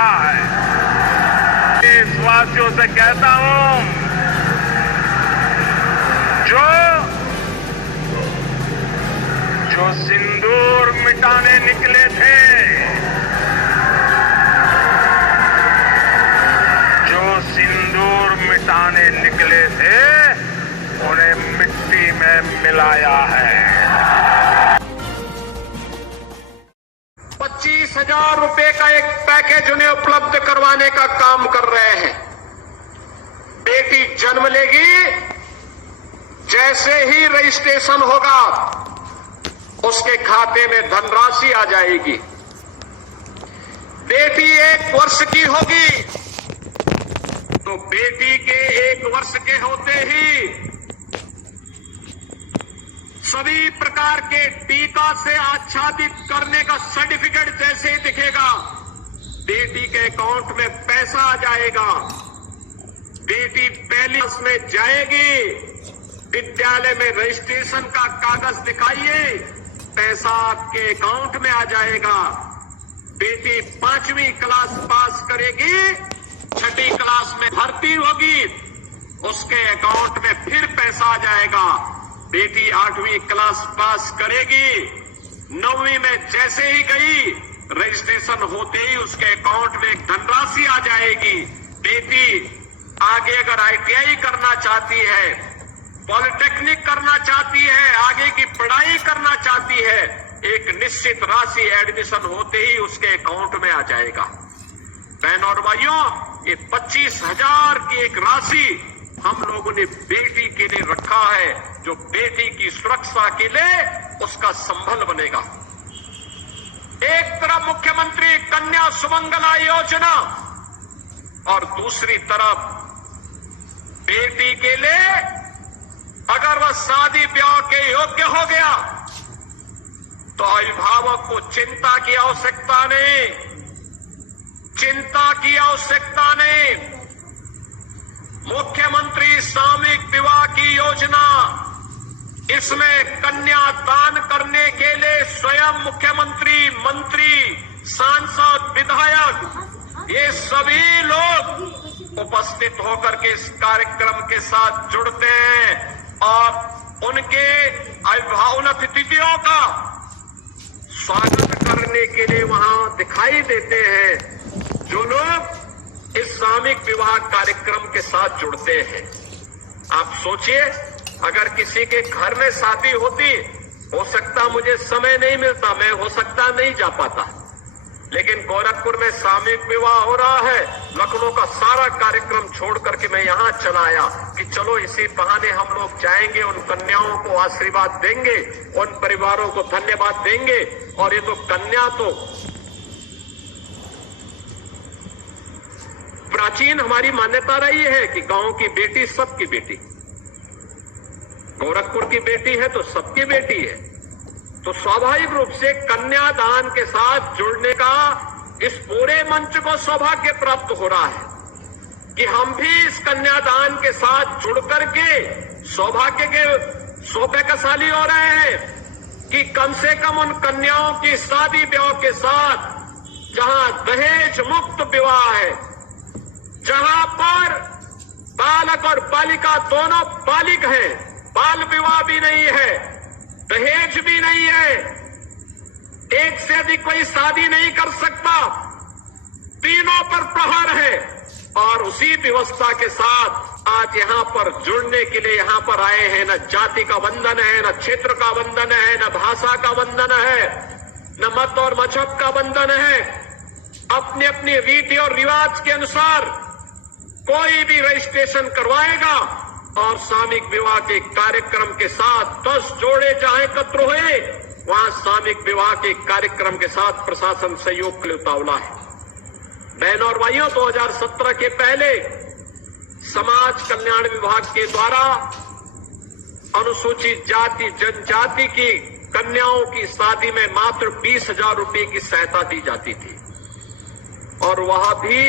रहा है। देशवासियों से कहता हूं, जो सिंदूर मिटाने निकले थे, उन्हें मिट्टी में मिलाया है। 25,000 रुपए का एक पैकेज उन्हें उपलब्ध करवाने का काम कर रहे हैं। बेटी जन्म लेगी, जैसे ही रजिस्ट्रेशन होगा उसके खाते में धनराशि आ जाएगी। बेटी 1 वर्ष की होगी तो बेटी के 1 वर्ष के होते ही सभी प्रकार के टीका से आच्छादित करने का सर्टिफिकेट जैसे ही दिखेगा, बेटी के अकाउंट में पैसा आ जाएगा। बेटी पहली क्लास में जाएगी, विद्यालय में रजिस्ट्रेशन का कागज दिखाइए, पैसा आपके अकाउंट में आ जाएगा। बेटी 5वीं क्लास पास करेगी, 6ठी क्लास में भर्ती होगी, उसके अकाउंट में फिर पैसा आ जाएगा। बेटी 8वीं क्लास पास करेगी, 9वीं में जैसे ही गई, रजिस्ट्रेशन होते ही उसके अकाउंट में एक धनराशि आ जाएगी। बेटी आगे अगर ITI करना चाहती है, पॉलिटेक्निक करना चाहती है, आगे की पढ़ाई करना चाहती है, एक निश्चित राशि एडमिशन होते ही उसके अकाउंट में आ जाएगा। बहनों और भाइयों, ये 25,000 की एक राशि हम लोगों ने बेटी के लिए रखा है, जो बेटी की सुरक्षा के लिए उसका संबल बनेगा। एक तरफ मुख्यमंत्री कन्या सुमंगला योजना और दूसरी तरफ बेटी के लिए अगर वह शादी ब्याह के योग्य हो गया तो अभिभावक को चिंता की आवश्यकता नहीं, चिंता की आवश्यकता नहीं। मुख्यमंत्री सामूहिक विवाह की योजना, इसमें कन्या दान करने के लिए स्वयं मुख्यमंत्री, मंत्री, सांसद, विधायक, ये सभी लोग उपस्थित होकर के इस कार्यक्रम के साथ जुड़ते हैं और उनके उन अतिथियों का स्वागत करने के लिए वहां दिखाई देते हैं, जो लोग इस सामूहिक विवाह कार्यक्रम के साथ जुड़ते हैं। आप सोचिए, अगर किसी के घर में शादी होती, हो सकता मुझे समय नहीं मिलता, मैं हो सकता नहीं जा पाता, लेकिन गोरखपुर में सामूहिक विवाह हो रहा है, लखनऊ का सारा कार्यक्रम छोड़ करके मैं यहां चला आया कि चलो इसी बहाने हम लोग जाएंगे, उन कन्याओं को आशीर्वाद देंगे, उन परिवारों को धन्यवाद देंगे। और ये तो कन्या तो प्राचीन हमारी मान्यता रही है कि गांव की बेटी सबकी बेटी, गोरखपुर की बेटी है तो सबकी बेटी है। तो स्वाभाविक रूप से कन्यादान के साथ जुड़ने का इस पूरे मंच को सौभाग्य प्राप्त हो रहा है कि हम भी इस कन्यादान के साथ जुड़ करके सौभाग्य के सौभाग्यशाली हो रहे हैं कि कम से कम उन कन्याओं की शादी ब्याह के साथ, जहां दहेज मुक्त विवाह है, जहां पर बालक और बालिका दोनों बालिग हैं, बाल विवाह भी नहीं है, दहेज भी नहीं है, एक से अधिक कोई शादी नहीं कर सकता, तीनों पर प्रहार है। और उसी व्यवस्था के साथ आज यहां पर जुड़ने के लिए यहां पर आए हैं। न जाति का बंधन है, न क्षेत्र का बंधन है, न भाषा का बंधन है, न मत और मजहब का बंधन है। अपने अपनी रीति और रिवाज के अनुसार कोई भी रजिस्ट्रेशन करवाएगा और सामूहिक विवाह के कार्यक्रम के साथ 10 जोड़े जहां एकत्र हुए, वहां सामूहिक विवाह के कार्यक्रम के साथ प्रशासन सहयोग के लिए उतावला है। बहनों और भाइयों, 2017 के पहले समाज कल्याण विभाग के द्वारा अनुसूचित जाति जनजाति की कन्याओं की शादी में मात्र 20,000 रुपए की सहायता दी जाती थी और वह भी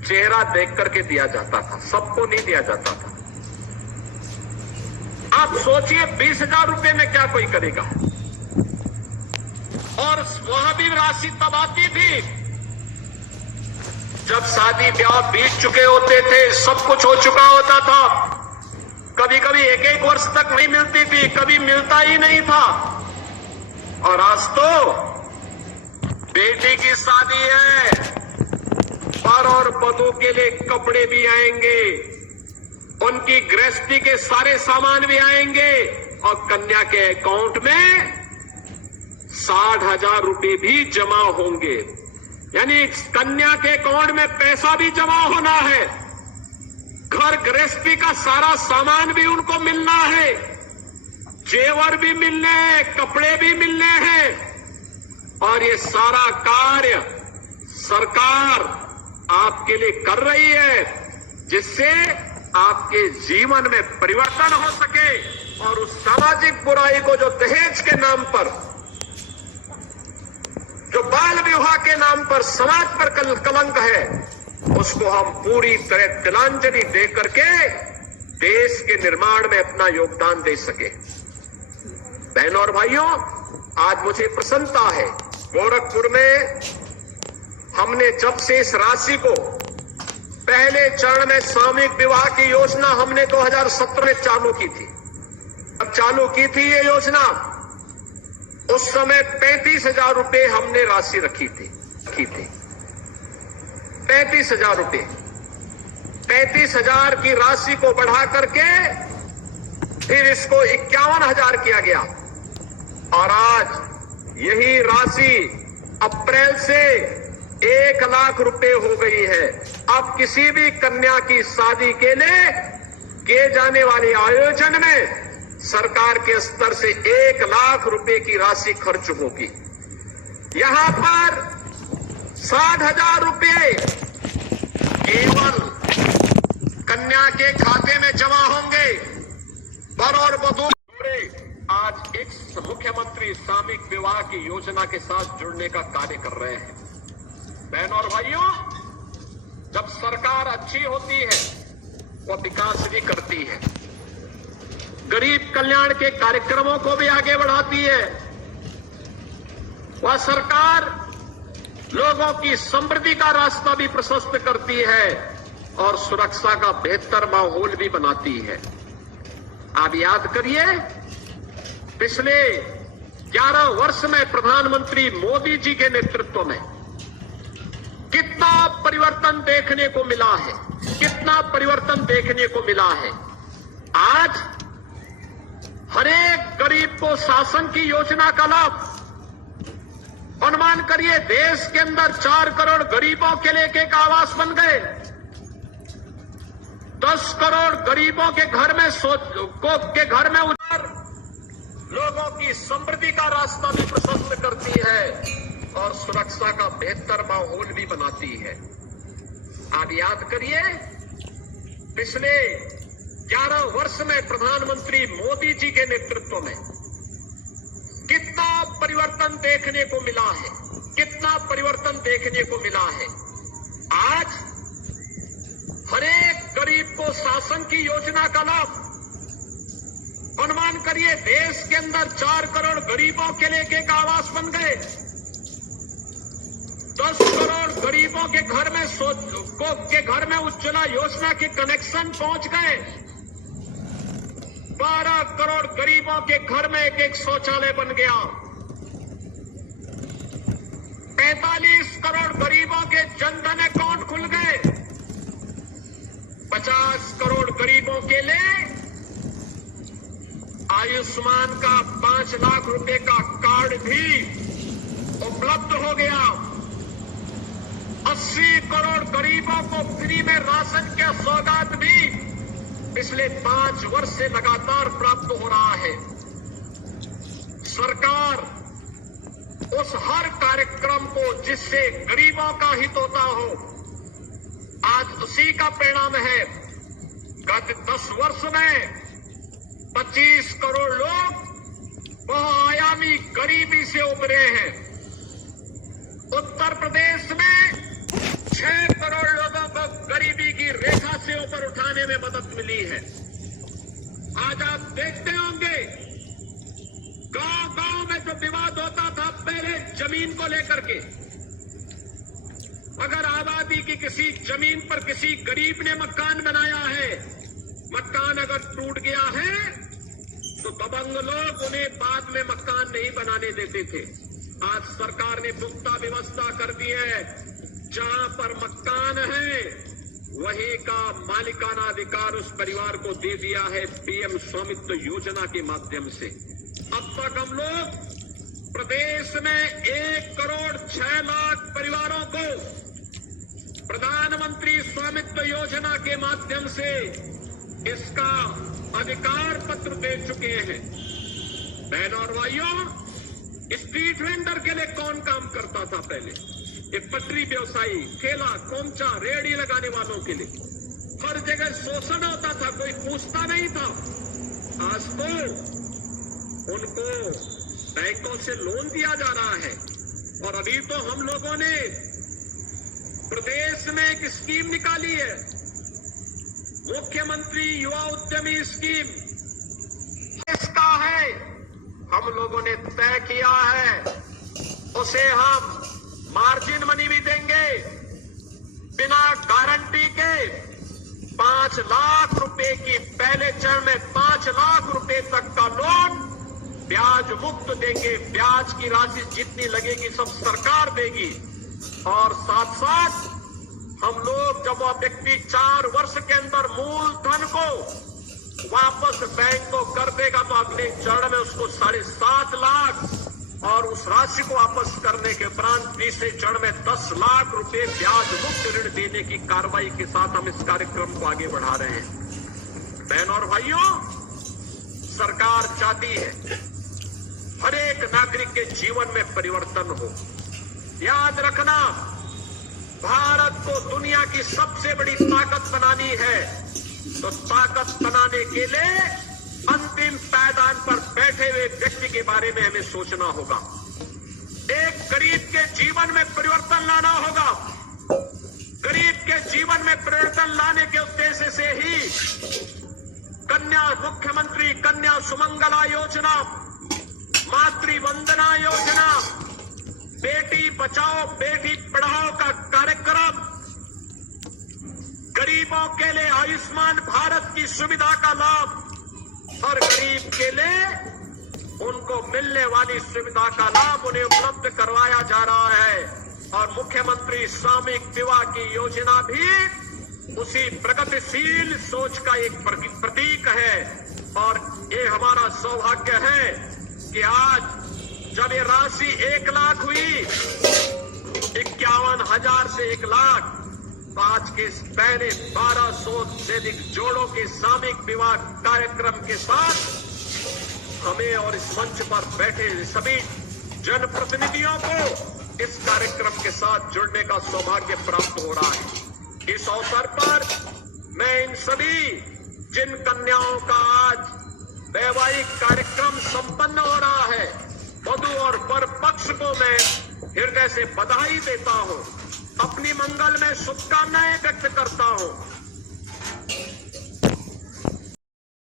चेहरा देख करके दिया जाता था, सबको नहीं दिया जाता था। आप सोचिए 20,000 रुपए में क्या कोई करेगा। और वह भी राशि तब आती थी जब शादी ब्याह बीत चुके होते थे, सब कुछ हो चुका होता था, कभी कभी एक एक वर्ष तक नहीं मिलती थी, कभी मिलता ही नहीं था। और आज तो बेटी की शादी है, वर और वधू के लिए कपड़े भी आएंगे, उनकी गृहस्थी के सारे सामान भी आएंगे और कन्या के अकाउंट में 60,000 रुपए भी जमा होंगे। यानी कन्या के अकाउंट में पैसा भी जमा होना है, घर गृहस्थी का सारा सामान भी उनको मिलना है, जेवर भी मिलने हैं, कपड़े भी मिलने हैं। और ये सारा कार्य सरकार आपके लिए कर रही है, जिससे आपके जीवन में परिवर्तन हो सके और उस सामाजिक बुराई को, जो दहेज के नाम पर, जो बाल विवाह के नाम पर समाज पर कलंक है, उसको हम पूरी तरह तिलांजलि दे करके देश के निर्माण में अपना योगदान दे सके। बहनों और भाइयों, आज मुझे प्रसन्नता है, गोरखपुर में हमने जब से इस राशि को पहले चरण में सामूहिक विवाह की योजना हमने 2017 में चालू की थी। अब चालू की थी ये योजना, उस समय 35,000 रुपए हमने राशि रखी थी 35,000 रुपए। 35,000 की राशि को बढ़ा करके फिर इसको 51,000 किया गया और आज यही राशि अप्रैल से 1 लाख रुपए हो गई है। अब किसी भी कन्या की शादी के लिए किए जाने वाले आयोजन में सरकार के स्तर से 1 लाख रुपए की राशि खर्च होगी। यहां पर 60,000 रुपए केवल कन्या के खाते में जमा होंगे। वर और वधू आज एक मुख्यमंत्री सामूहिक विवाह की योजना के साथ जुड़ने का कार्य कर रहे हैं। बहनों और भाइयों, जब सरकार अच्छी होती है वह विकास भी करती है, गरीब कल्याण के कार्यक्रमों को भी आगे बढ़ाती है। वह सरकार लोगों की समृद्धि का रास्ता भी प्रशस्त करती है और सुरक्षा का बेहतर माहौल भी बनाती है। आप याद करिए, पिछले 11 वर्ष में प्रधानमंत्री मोदी जी के नेतृत्व में कितना परिवर्तन देखने को मिला है, कितना परिवर्तन देखने को मिला है। आज हर एक गरीब को शासन की योजना का लाभ, अनुमान करिए देश के अंदर 4 करोड़ गरीबों के लिए एक आवास बन गए। 10 करोड़ गरीबों के घर में उधार लोगों की समृद्धि का रास्ता भी प्रशस्त करती है और सुरक्षा का बेहतर माहौल भी बनाती है। आप याद करिए, पिछले 11 वर्ष में प्रधानमंत्री मोदी जी के नेतृत्व में कितना परिवर्तन देखने को मिला है, कितना परिवर्तन देखने को मिला है। आज हर एक गरीब को शासन की योजना का लाभ, अनुमान करिए देश के अंदर 4 करोड़ गरीबों के लिए एक आवास बन गए। 10 करोड़ गरीबों के घर में उज्ज्वला योजना के कनेक्शन पहुंच गए। 12 करोड़ गरीबों के घर में एक शौचालय बन गया। 45 करोड़ गरीबों के जनधन अकाउंट खुल गए। 50 करोड़ गरीबों के लिए आयुष्मान का 5 लाख रुपए का कार्ड भी उपलब्ध हो गया। 80 करोड़ गरीबों को फ्री में राशन की सौगात भी पिछले 5 वर्ष से लगातार प्राप्त हो रहा है। सरकार उस हर कार्यक्रम को जिससे गरीबों का हित होता हो, आज उसी का परिणाम है। गत 10 वर्ष में 25 करोड़ लोग बहुआयामी गरीबी से उभरे हैं। उत्तर प्रदेश में 6 करोड़ लोगों को गरीबी की रेखा से ऊपर उठाने में मदद मिली है। आज आप देखते होंगे, गांव-गांव में जो विवाद होता था पहले जमीन को लेकर के, अगर आबादी आबादी की किसी जमीन पर किसी गरीब ने मकान बनाया है, मकान अगर टूट गया है तो दबंग लोग उन्हें बाद में मकान नहीं बनाने देते थे। आज सरकार ने पुख्ता व्यवस्था कर दी है, जहां पर मकान है वही का मालिकाना अधिकार उस परिवार को दे दिया है पीएम स्वामित्व योजना के माध्यम से। अब तक हम लोग प्रदेश में 1,06,00,000 परिवारों को प्रधानमंत्री स्वामित्व योजना के माध्यम से इसका अधिकार पत्र दे चुके हैं। बहनों और भाइयों, स्ट्रीट वेंडर के लिए कौन काम करता था पहले? ये पटरी व्यवसायी, ठेला कोमचा रेहड़ी लगाने वालों के लिए हर जगह शोषण होता था, कोई पूछता नहीं था। आज तो उनको बैंकों से लोन दिया जा रहा है। और अभी तो हम लोगों ने प्रदेश में एक स्कीम निकाली है, मुख्यमंत्री युवा उद्यमी स्कीम। इसका है, हम लोगों ने तय किया है, उसे हम मार्जिन मनी भी देंगे, बिना गारंटी के 5 लाख रुपए की, पहले चरण में 5 लाख रुपए तक का लोन ब्याज मुक्त देंगे। ब्याज की राशि जितनी लगेगी सब सरकार देगी। और साथ साथ हम लोग, जब वह व्यक्ति 4 वर्ष के अंदर मूलधन को वापस बैंक को कर देगा तो अगले चरण में उसको 7.5 लाख, और उस राशि को वापस करने के उपरांत तीसरे चरण में 10 लाख रुपए ब्याज मुक्त ऋण देने की कार्रवाई के साथ हम इस कार्यक्रम को आगे बढ़ा रहे हैं। बहनों और भाइयों, सरकार चाहती है हर एक नागरिक के जीवन में परिवर्तन हो। याद रखना, भारत को दुनिया की सबसे बड़ी ताकत बनानी है, तो ताकत बनाने के लिए अंतिम पायदान पर बैठे हुए व्यक्ति के बारे में हमें सोचना होगा। एक गरीब के जीवन में परिवर्तन लाना होगा। गरीब के जीवन में परिवर्तन लाने के उद्देश्य से ही मुख्यमंत्री कन्या सुमंगला योजना, मातृ वंदना योजना, बेटी बचाओ बेटी पढ़ाओ का कार्यक्रम, गरीबों के लिए आयुष्मान भारत की सुविधा का लाभ, हर गरीब के लिए उनको मिलने वाली सुविधा का लाभ उन्हें उपलब्ध करवाया जा रहा है। और मुख्यमंत्री सामूहिक विवाह की योजना भी उसी प्रगतिशील सोच का एक प्रतीक है। और ये हमारा सौभाग्य है कि आज जब ये राशि 1 लाख हुई, 51,000 से 1 लाख, तो आज के इस पहले 1200 से अधिक जोड़ों के सामूहिक विवाह कार्यक्रम के साथ हमें और इस मंच पर बैठे सभी जनप्रतिनिधियों को इस कार्यक्रम के साथ जुड़ने का सौभाग्य प्राप्त हो रहा है। इस अवसर पर मैं इन सभी जिन कन्याओं का आज वैवाहिक कार्यक्रम संपन्न हो रहा है, वधू और वर पक्ष को मैं हृदय से बधाई देता हूं, अपनी मंगल में शुभकामनाएं व्यक्त करता हूं।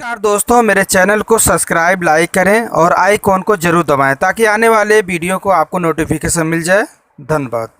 नमस्कार दोस्तों, मेरे चैनल को सब्सक्राइब, लाइक करें और आइकॉन को जरूर दबाएं ताकि आने वाले वीडियो को आपको नोटिफिकेशन मिल जाए। धन्यवाद।